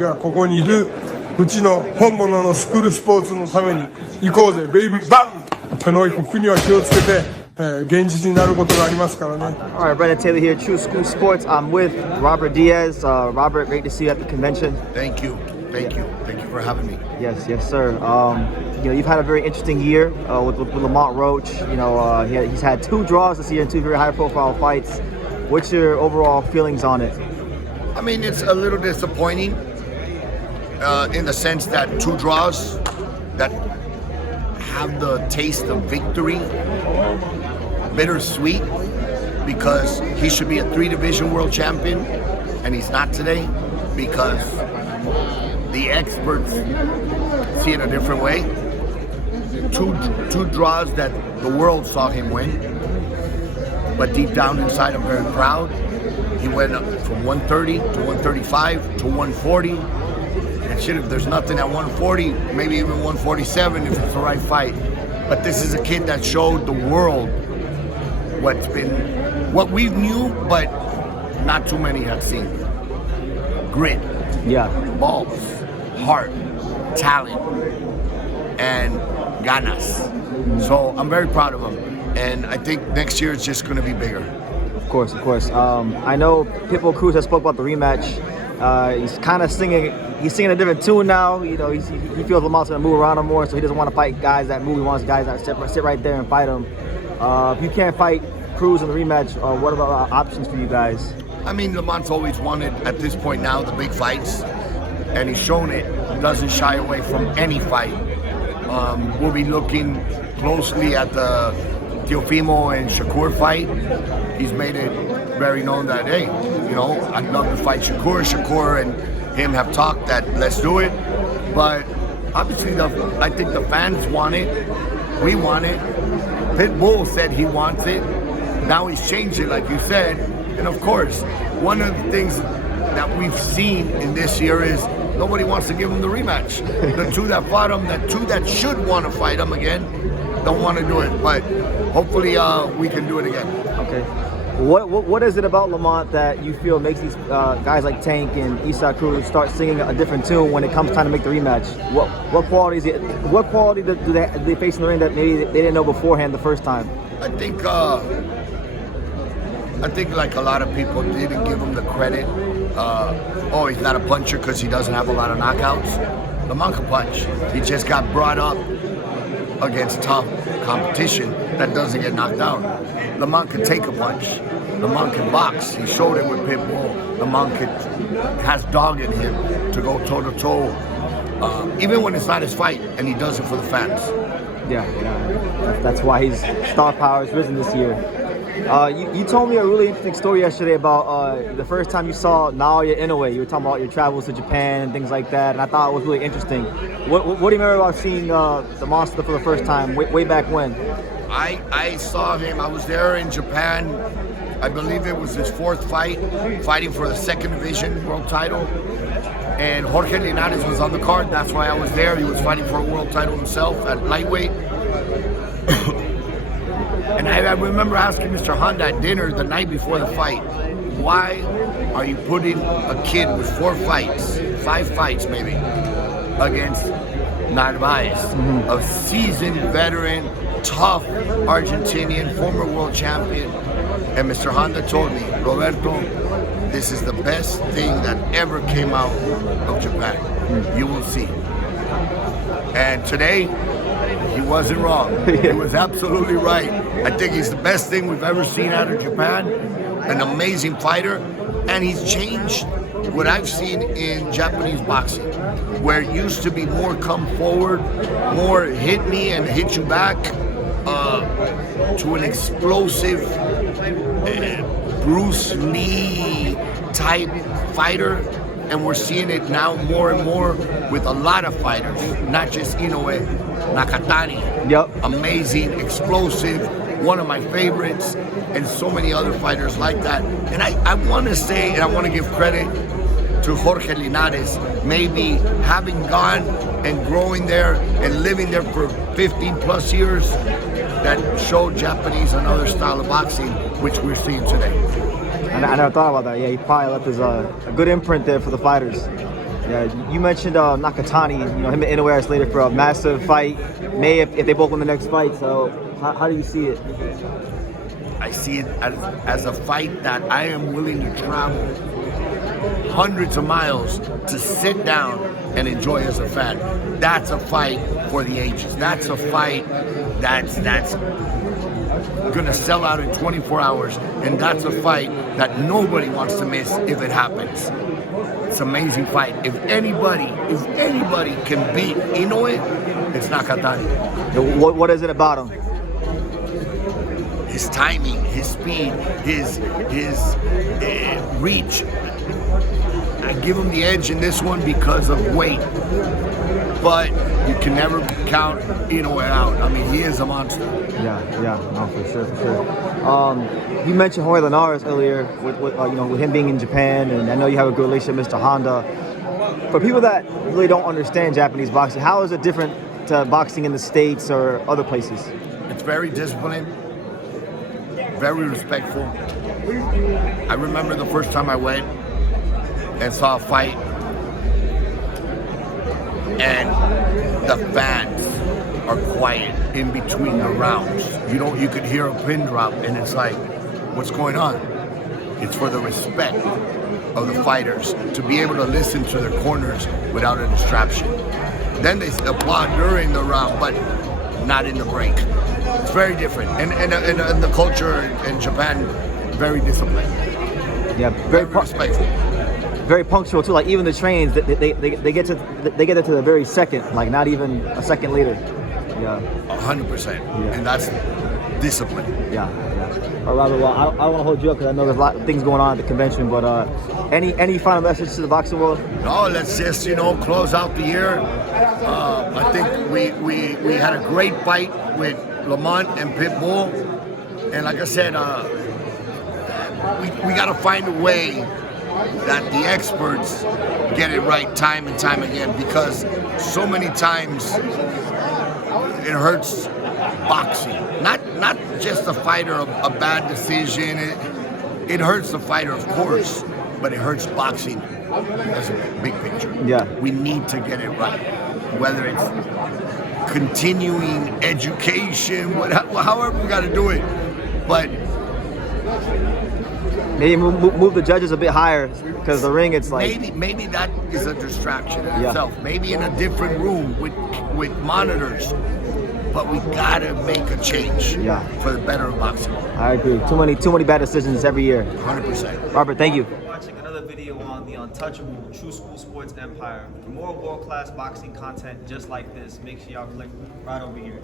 がここにいるうちの本物のスクールスポーツのために行こうぜベイビーバン手の国は気をつけて、現実になることがありますからね。All right, Brandon Taylor here, True School Sports. I'm with Robert Diaz. Robert, great to see you at the convention. Thank you for having me. Yes, sir. You know, you've had a very interesting year with Lamont Roach. You know, he's had 2 draws this year in 2 very high-profile fights. What's your overall feelings on it? I mean, it's a little disappointing in the sense that 2 draws that have the taste of victory, bittersweet, because he should be a 3-division world champion, and he's not today because the experts see it a different way. Two draws that the world saw him win, but deep down inside, I'm very proud. He went up from 130 to 135 to 140. And shit, if there's nothing at 140, maybe even 147 if it's the right fight. But this is a kid that showed the world what we knew, but not too many have seen. Grit, balls, heart, talent, and ganas. So I'm very proud of him. And I think next year it's just going to be bigger. Of course. I know Pitbull Cruz has spoke about the rematch. He's kind of singing a different tune now. You know, he feels Lamont's going to move around him more, so he doesn't want to fight guys that move. He wants guys that sit right there and fight him. If you can't fight Cruz in the rematch, what about options for you guys? I mean, Lamont's always wanted, at this point now, the big fights, and he's shown it. Doesn't shy away from any fight. We'll be looking closely at the Teofimo and Shakur fight. He's made it very known that, hey, you know, I'd love to fight Shakur. Shakur and him have talked that let's do it. But obviously, I think the fans want it. We want it. Pitbull said he wants it. Now he's changed it, like you said. And of course, one of the things that we've seen in this year is nobody wants to give him the rematch. The 2 that fought him, the 2 that should want to fight him again, don't want to do it. But hopefully we can do it again. Okay. What is it about Lamont that you feel makes these guys like Tank and Issac Cruz start singing a different tune when it comes time to make the rematch? What quality do they face in the ring that maybe they didn't know beforehand the first time? I think like a lot of people didn't give him the credit. Oh, he's not a puncher because he doesn't have a lot of knockouts. Lamont can punch. He just got brought up against tough competition that doesn't get knocked out. Lamont can take a punch. Lamont can box. He showed it with Pitbull. Lamont has dog in him to go toe-to-toe, even when it's not his fight, and he does it for the fans. Yeah. That's why his star power has risen this year. You told me a really interesting story yesterday about the first time you saw Naoya Inoue. You were talking about your travels to Japan and things like that, and I thought it was really interesting. What do you remember about seeing the monster for the first time, way back when? I saw him. I was there in Japan. I believe it was his 4th fight, fighting for the 2nd division world title. And Jorge Linares was on the card. That's why I was there. He was fighting for a world title himself at lightweight. And I remember asking Mr.Honda at dinner the night before the fight, why are you putting a kid with 4 fights, 5 fights maybe, against Narvaez, a seasoned veteran, tough Argentinian, former world champion? And Mr. Honda told me, Roberto, this is the best thing that ever came out of Japan. You will see. And today, he wasn't wrong. He was absolutely right. I think he's the best thing we've ever seen out of Japan. An amazing fighter. And he's changed what I've seen in Japanese boxing, where it used to be more come forward, more hit me and hit you back, to an explosive Bruce Lee type fighter. And we're seeing it now more and more with a lot of fighters, not just Inoue-Nakatani. Yep. Amazing, explosive, one of my favorites, and so many other fighters like that. And I want to say, and I want to give credit to Jorge Linares, maybe having gone and growing there and living there for 15 plus years, that showed Japanese another style of boxing, which we're seeing today. I never thought about that. Yeah, he probably left his a good imprint there for the fighters. Yeah, you mentioned Nakatani. You know, him and Inoue are slated for a massive fight. May if they both win the next fight. So how do you see it? I see it as a fight that I am willing to travel hundreds of miles to sit down and enjoy as a fan. That's a fight for the ages. That's a fight that's gonna sell out in 24 hours, and that's a fight that nobody wants to miss if it happens. It's an amazing fight. If anybody can beat Inoue, it's Nakatani. What is it about him? His timing, his speed, his reach. I give him the edge in this one because of weight, but you can never count Inoue out. I mean, he is a monster. Yeah, no, for sure. You mentioned Jorge Linares earlier with him being in Japan, and I know you have a good relationship with Mr. Honda. For people that really don't understand Japanese boxing, how is it different to boxing in the States or other places? It's very disciplined, very respectful. I remember the first time I went and saw a fight, and the fans are quiet in between the rounds. You could hear a pin drop, and it's like, what's going on? It's for the respect of the fighters to be able to listen to their corners without a distraction. Then they applaud during the round, but not in the break. It's very different, and the culture in Japan, very disciplined. Yeah, very respectful. Very punctual too. Like even the trains, they get to the very second, like not even a second later. Yeah, 100%. And that's discipline. Yeah. All right, well, I don't want to hold you up because I know there's a lot of things going on at the convention. But any final message to the boxing world? No, let's just close out the year. I think we had a great fight with Lamont and Pitbull, and like I said, we got to find a way that the experts get it right time and time again, because so many times it hurts boxing. Not just the fighter, a bad decision. It hurts the fighter, of course, but it hurts boxing as a big picture. Yeah. We need to get it right. Whether it's continuing education, however we got to do it. But maybe move the judges a bit higher, because the ring, it's like maybe that is a distraction in itself. Maybe in a different room with monitors. But we gotta make a change for the better of boxing. I agree. Too many bad decisions every year. 100%. Robert, thank you. Watching another video on the untouchable True School Sports Empire. For more world-class boxing content just like this, make sure y'all click right over here.